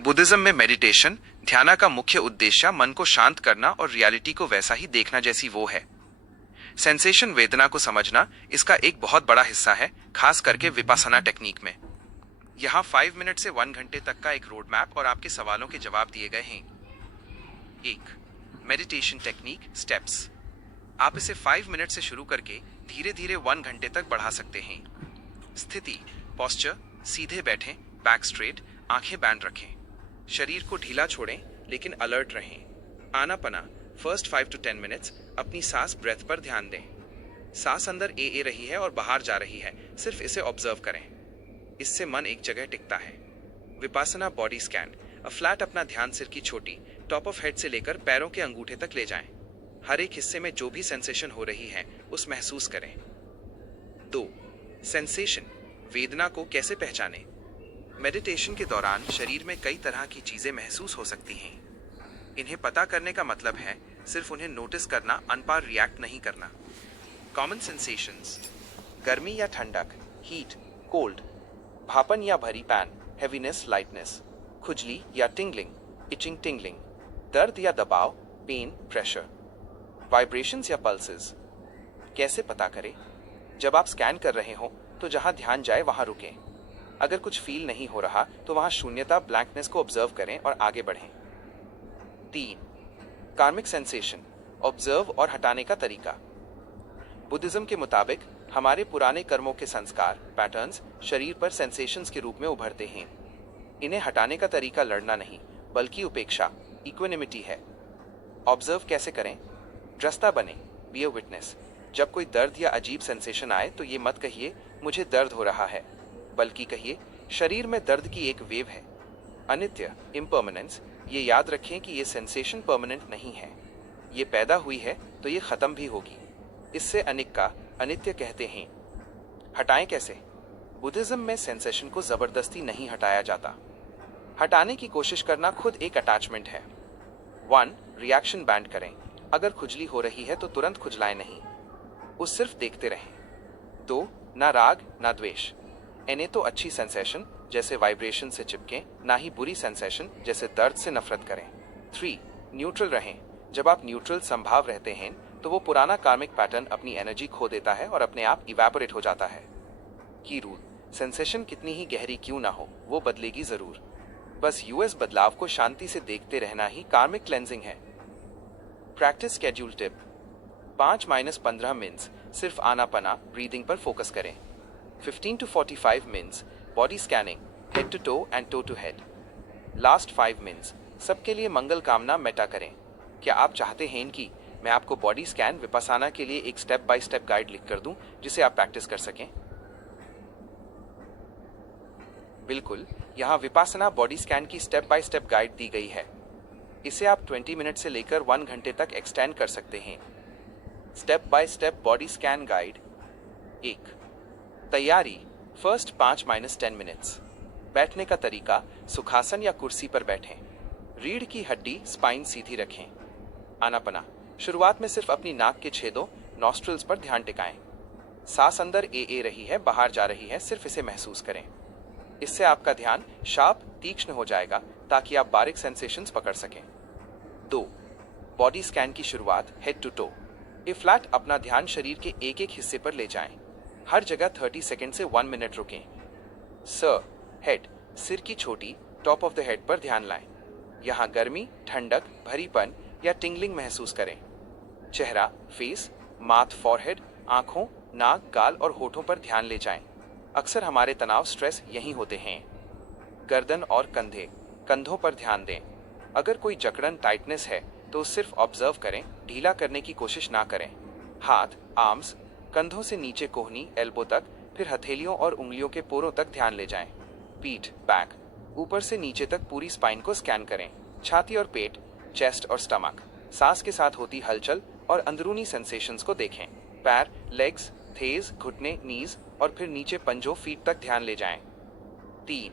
Buddhism में meditation, ध्यान का मुख्य उद्देश्य मन को शांत करना और रियलिटी को वैसा ही देखना जैसी वो है। सेंसेशन, वेदना को समझना इसका एक बहुत बड़ा हिस्सा है, खास करके विपासना टेक्निक में। यहाँ 5 मिनट से 1 घंटे तक का एक रोड मैप और आपके सवालों के जवाब दिए गए हैं। 1. Meditation technique steps. आप इसे 5 मिनट से शुरू करके धीरे धीरे 1 घंटे तक बढ़ा सकते हैं। स्थिति, पोस्चर, सीधे बैठें, बैक स्ट्रेट, आंखें बैंड रखें। शरीर को ढीला छोड़ें लेकिन अलर्ट रहें। आनापाना, फर्स्ट 5 to 10 मिनट्स अपनी सांस, ब्रेथ पर ध्यान दें। सांस अंदर ए रही है और बाहर जा रही है, सिर्फ इसे ऑब्जर्व करें। इससे मन एक जगह टिकता है। Vipassana body scan. फ्लैट अपना ध्यान सिर की चोटी, टॉप ऑफ हेड से लेकर पैरों के अंगूठे तक ले जाएं। हर एक हिस्से में जो भी सेंसेशन हो रही है उस महसूस करें। 2. सेंसेशन, वेदना को कैसे पहचानें। मेडिटेशन के दौरान शरीर में कई तरह की चीजें महसूस हो सकती हैं। इन्हें पता करने का मतलब है सिर्फ उन्हें नोटिस करना, अनपार रिएक्ट नहीं करना। कॉमन सेंसेशंस, गर्मी या ठंडक, हीट, कोल्ड, भापन या भरी पैन, हेवीनेस, लाइटनेस, खुजली या टिंगलिंग, इचिंग, टिंगलिंग, दर्द या दबाव, पेन, प्रेशर, वाइब्रेशंस या पल्सेस। कैसे पता करें। जब आप स्कैन कर रहे हो तो जहां ध्यान जाए वहां रुकें। अगर कुछ फील नहीं हो रहा तो वहां शून्यता, ब्लैंकनेस को ऑब्जर्व करें और आगे बढ़ें। 3. कार्मिक सेंसेशन, ऑब्जर्व और हटाने का तरीका। बुद्धिज्म के मुताबिक हमारे पुराने कर्मों के संस्कार, पैटर्न्स शरीर पर सेंसेशंस के रूप में उभरते हैं। इन्हें हटाने का तरीका लड़ना नहीं बल्कि उपेक्षा, इक्विनिमिटी है। ऑब्जर्व कैसे करें। द्रष्टा बने, बी अ विटनेस। जब कोई दर्द या अजीब सेंसेशन आए तो ये मत कहिए मुझे दर्द हो रहा है, बल्कि कहिए शरीर में दर्द की एक वेव है। अनित्य, इम्पर्मानेंस, ये याद रखें कि ये सेंसेशन परमानेंट नहीं है। ये पैदा हुई है तो ये खत्म भी होगी। इससे अनिक्का, अनित्य कहते हैं। हटाएं कैसे। बुद्धिज्म में सेंसेशन को जबरदस्ती नहीं हटाया जाता। हटाने की कोशिश करना खुद एक अटैचमेंट है। 1. रिएक्शन बैंड करें। अगर खुजली हो रही है तो तुरंत खुजलाएं नहीं, उस सिर्फ देखते रहें। 2. ना राग ना द्वेष। इन्हें तो अच्छी सेंसेशन जैसे वाइब्रेशन से चिपकें, ना ही बुरी सेंसेशन जैसे दर्द से नफरत करें। 3. न्यूट्रल रहें। जब आप न्यूट्रल संभाव रहते हैं तो वो पुराना कार्मिक पैटर्न अपनी एनर्जी खो देता है और अपने आप इवेपोरेट हो जाता है। की रूल, सेंसेशन कितनी ही गहरी क्यों ना हो वो बदलेगी जरूर। बस यूएस बदलाव को शांति से देखते रहना ही कार्मिक क्लेंजिंग है। Practice schedule tip. 5-15 मिनट्स सिर्फ आनापाना, ब्रीदिंग पर फोकस करें। 15 to 45 minutes body scanning, head to toe and toe to head. Last 5 minutes सबके लिए मंगल कामना मेटा करें। क्या आप चाहते हैं कि मैं आपको बॉडी स्कैन विपासना के लिए एक स्टेप बाय स्टेप गाइड लिख कर दूं जिसे आप प्रैक्टिस कर सकें। बिल्कुल, यहाँ विपासना बॉडी स्कैन की स्टेप बाय स्टेप गाइड दी गई है। इसे आप 20 मिनट से लेकर 1 घंटे तक एक्सटेंड कर सकते हैं। Step by step body scan guide. 1. तैयारी, फर्स्ट 5-10 मिनट्स। बैठने का तरीका, सुखासन या कुर्सी पर बैठें। रीढ़ की हड्डी, स्पाइन सीधी रखें। आनापाना, शुरुआत में सिर्फ अपनी नाक के छेदों, नॉस्ट्रिल्स पर ध्यान टिकाएं। सांस अंदर ए रही है, बाहर जा रही है, सिर्फ इसे महसूस करें। इससे आपका ध्यान शार्प, तीक्ष्ण हो जाएगा ताकि आप बारीक सेंसेशंस पकड़ सकें। 2. बॉडी स्कैन की शुरुआत, हेड टू टो। फ्लैट अपना ध्यान शरीर के एक एक हिस्से पर ले जाएं। हर जगह 30 सेकंड से 1 मिनट रुकें। सर, हेड, सिर की छोटी, टॉप ऑफ द हेड पर ध्यान लाएं। यहाँ गर्मी, ठंडक, भरीपन या टिंगलिंग महसूस करें। चेहरा, फेस, माथ, फॉरहेड, आंखों, नाक, गाल और होठों पर ध्यान ले जाएं। अक्सर हमारे तनाव, स्ट्रेस यहीं होते हैं। गर्दन और कंधे, कंधों पर ध्यान दें। अगर कोई जकड़न, टाइटनेस है तो सिर्फ ऑब्जर्व करें, ढीला करने की कोशिश ना करें। हाथ, आर्म्स, कंधों से नीचे कोहनी, एल्बो तक, फिर हथेलियों और उंगलियों के पोरों तक ध्यान ले जाएं। पीठ, बैक, ऊपर से नीचे तक पूरी स्पाइन को स्कैन करें। छाती और पेट, चेस्ट और स्टमक, सांस के साथ होती हलचल और अंदरूनी सेंसेशंस को देखें। पैर, लेग्स, थेज, घुटने, नीज और फिर नीचे पंजों, फीट तक ध्यान ले जाएं। 3.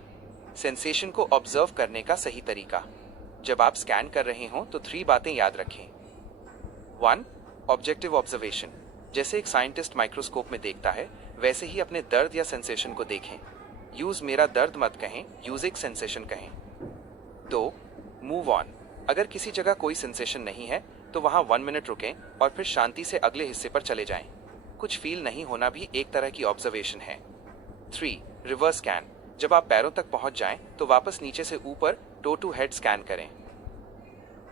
सेंसेशन को ऑब्जर्व करने का सही तरीका। जब आप स्कैन कर रहे हो तो 3 बातें याद रखें। 1. Objective observation. जैसे एक साइंटिस्ट माइक्रोस्कोप में देखता है वैसे ही अपने दर्द या सेंसेशन को देखें। यूज मेरा दर्द मत कहें, यूज एक सेंसेशन कहें। 2. Move on. अगर किसी जगह कोई सेंसेशन नहीं है तो वहां 1 मिनट रुकें और फिर शांति से अगले हिस्से पर चले जाएं। कुछ फील नहीं होना भी एक तरह की ऑब्जर्वेशन है। 3. Reverse scan. जब आप पैरों तक पहुंच जाएं तो वापस नीचे से ऊपर टो टू हेड स्कैन करें।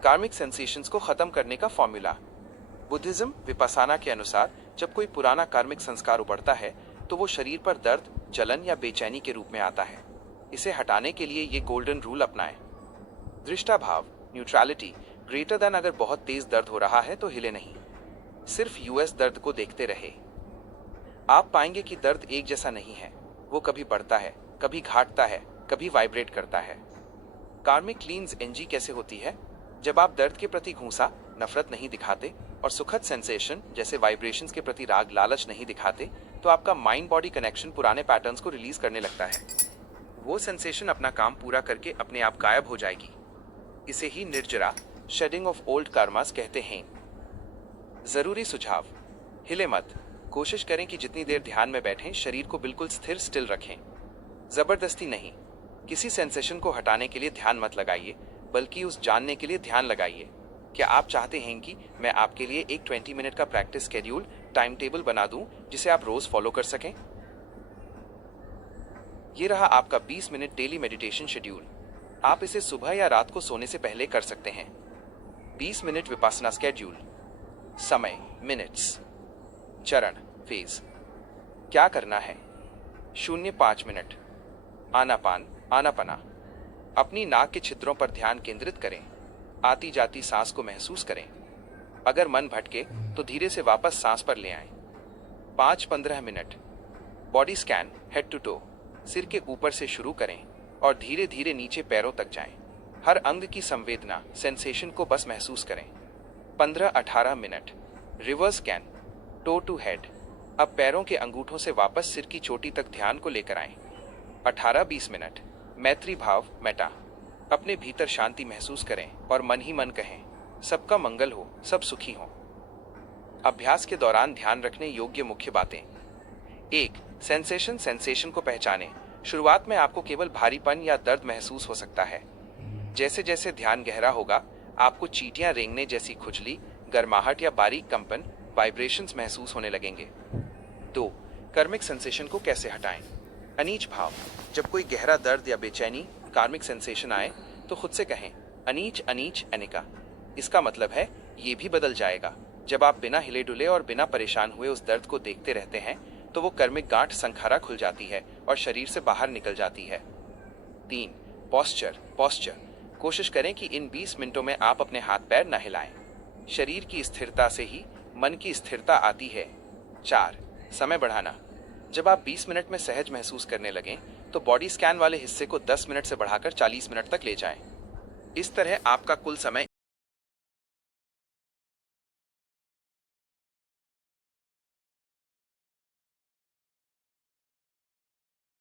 कार्मिक सेंसेशंस को खत्म करने का फॉर्मूला। बुद्धिज्म विपासाना के अनुसार जब कोई पुराना कार्मिक संस्कार उभरता है तो वो शरीर पर दर्द, जलन या बेचैनी के रूप में आता है। इसे हटाने के लिए ये गोल्डन रूल अपनाएं। दृष्टाभाव, न्यूट्रलिटी, ग्रेटर देन। अगर बहुत तेज दर्द हो रहा है तो हिले नहीं, सिर्फ यूएस दर्द को देखते रहे। आप पाएंगे कि दर्द एक जैसा नहीं है, वो कभी बढ़ता है, कभी घटता है, कभी वाइब्रेट करता है। कार्मिक क्लींस एनजी कैसे होती है? जब आप दर्द के प्रति घूंसा, नफरत नहीं दिखाते और सुखद सेंसेशन जैसे वाइब्रेशंस के प्रति राग, लालच नहीं दिखाते, तो आपका माइंड बॉडी कनेक्शन पुराने पैटर्न्स को रिलीज करने लगता है। वो सेंसेशन अपना काम पूरा करके अपने आप गायब हो जाएगी। इसे ही निर्जरा, शेडिंग ऑफ ओल्ड कार्मास कहते हैं। जरूरी सुझाव: हिले मत। कोशिश करें कि जितनी देर ध्यान में बैठें शरीर को बिल्कुल स्थिर स्टिल रखें। जबरदस्ती नहीं। किसी सेंसेशन को हटाने के लिए ध्यान मत लगाइए, बल्कि उस जानने के लिए ध्यान लगाइए। क्या आप चाहते हैं कि मैं आपके लिए एक 20 मिनट का प्रैक्टिस शेड्यूल टाइम टेबल बना दूं जिसे आप रोज फॉलो कर सकें? ये रहा आपका 20 मिनट डेली मेडिटेशन शेड्यूल। आप इसे सुबह या रात को सोने से पहले कर सकते हैं। 20 मिनट विपासना शेड्यूल। समय मिनट्स। चरण फेज। क्या करना है? 0-5 मिनट आनापान आनापना। अपनी नाक के छिद्रों पर ध्यान केंद्रित करें। आती जाती सांस को महसूस करें। अगर मन भटके तो धीरे से वापस सांस पर ले आएं। 5-15 minute body scan head to toe. सिर के ऊपर से शुरू करें और धीरे धीरे नीचे पैरों तक जाएं। हर अंग की संवेदना, सेंसेशन को बस महसूस करें। 15-18 minute reverse scan toe to head. अब पैरों के अंगूठों से वापस सिर की चोटी तक ध्यान को लेकर आएं। 18-20 मिनट मैत्री भाव मेटा। अपने भीतर शांति महसूस करें और मन ही मन कहें, सबका मंगल हो, सब सुखी हों। अभ्यास के दौरान ध्यान रखने योग्य मुख्य बातें। 1. सेंसेशन को पहचानें। शुरुआत में आपको केवल भारीपन या दर्द महसूस हो सकता है। जैसे जैसे ध्यान गहरा होगा, आपको चींटियां रेंगने जैसी खुजली, गर्माहट या बारीक कंपन, वाइब्रेशंस महसूस होने लगेंगे। 2. कर्मिक सेंसेशन को कैसे हटाएं? अनीच भाव। जब कोई गहरा दर्द या बेचैनी, कार्मिक सेंसेशन आए तो खुद से कहें, अनीच अनीच अनिका। इसका मतलब है ये भी बदल जाएगा। जब आप बिना हिले डुले और बिना परेशान हुए उस दर्द को देखते रहते हैं तो वो कर्मिक गांठ संखारा खुल जाती है और शरीर से बाहर निकल जाती है। 3. पोस्चर। कोशिश करें कि इन 20 मिनटों में आप अपने हाथ पैर न हिलाएं। शरीर की स्थिरता से ही मन की स्थिरता आती है। 4. समय बढ़ाना। जब आप 20 मिनट में सहज महसूस करने लगें तो बॉडी स्कैन वाले हिस्से को 10 मिनट से बढ़ाकर 40 मिनट तक ले जाएं। इस तरह आपका कुल समय